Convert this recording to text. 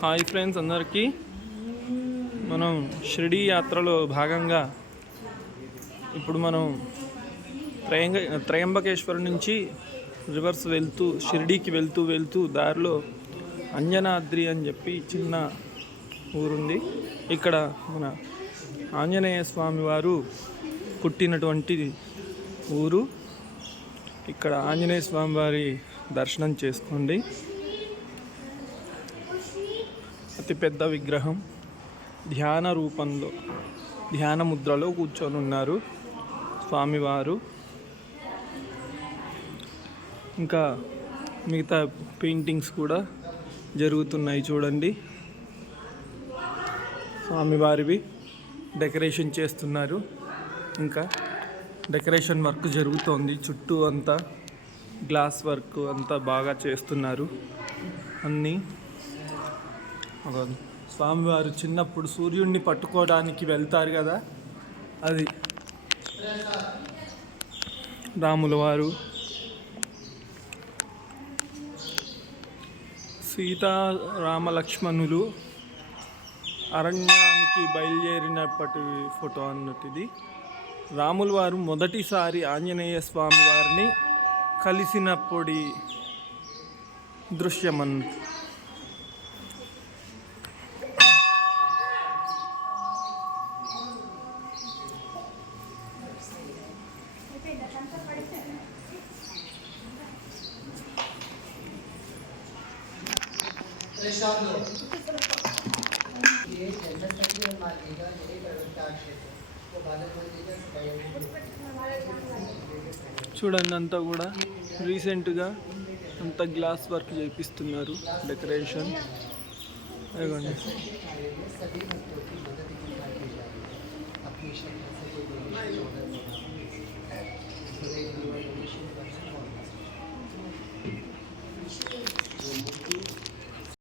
Hi friends అందరికీ. మనం షిరిడీ యాత్రలో భాగంగా ఇప్పుడు మనం త్రయంబకేశ్వరం నుంచి రివర్స్ వెళ్తూ షిరిడీకి వెళ్తూ దారిలో అంజనాద్రి అని చెప్పి చిన్న ఊరుంది. ఇక్కడ మన ఆంజనేయ స్వామి వారు పుట్టినటువంటి ఊరు. ఇక్కడ ఆంజనేయ స్వామి వారి దర్శనం చేసుకోండి. అతిపెద్ద విగ్రహం ధ్యాన రూపంలో ధ్యాన ముద్రలో కూర్చొని ఉన్నారు స్వామివారు. ఇంకా మిగతా పెయింటింగ్స్ కూడా జరుగుతున్నాయి చూడండి. స్వామివారివి డెకరేషన్ చేస్తున్నారు. ఇంకా డెకరేషన్ వర్క్ జరుగుతోంది. చుట్టూ అంతా గ్లాస్ వర్క్ అంతా బాగా చేస్తున్నారు. అన్నీ స్వామివారు చిన్నప్పుడు సూర్యుడిని పట్టుకోవడానికి వెళ్తారు కదా, అది రాముల వారు సీతారామ లక్ష్మణులు అరణ్యానికి బయలుదేరినప్పటి ఫోటో అన్నట్టు ఇది. రాముల వారు మొదటిసారి ఆంజనేయ స్వామి వారిని కలిసినప్పటి దృశ్యం అన్నట్టు. చూడండి, అంతా కూడా రీసెంట్గా అంతా గ్లాస్ వర్క్ చేపిస్తున్నారు డెకరేషన్.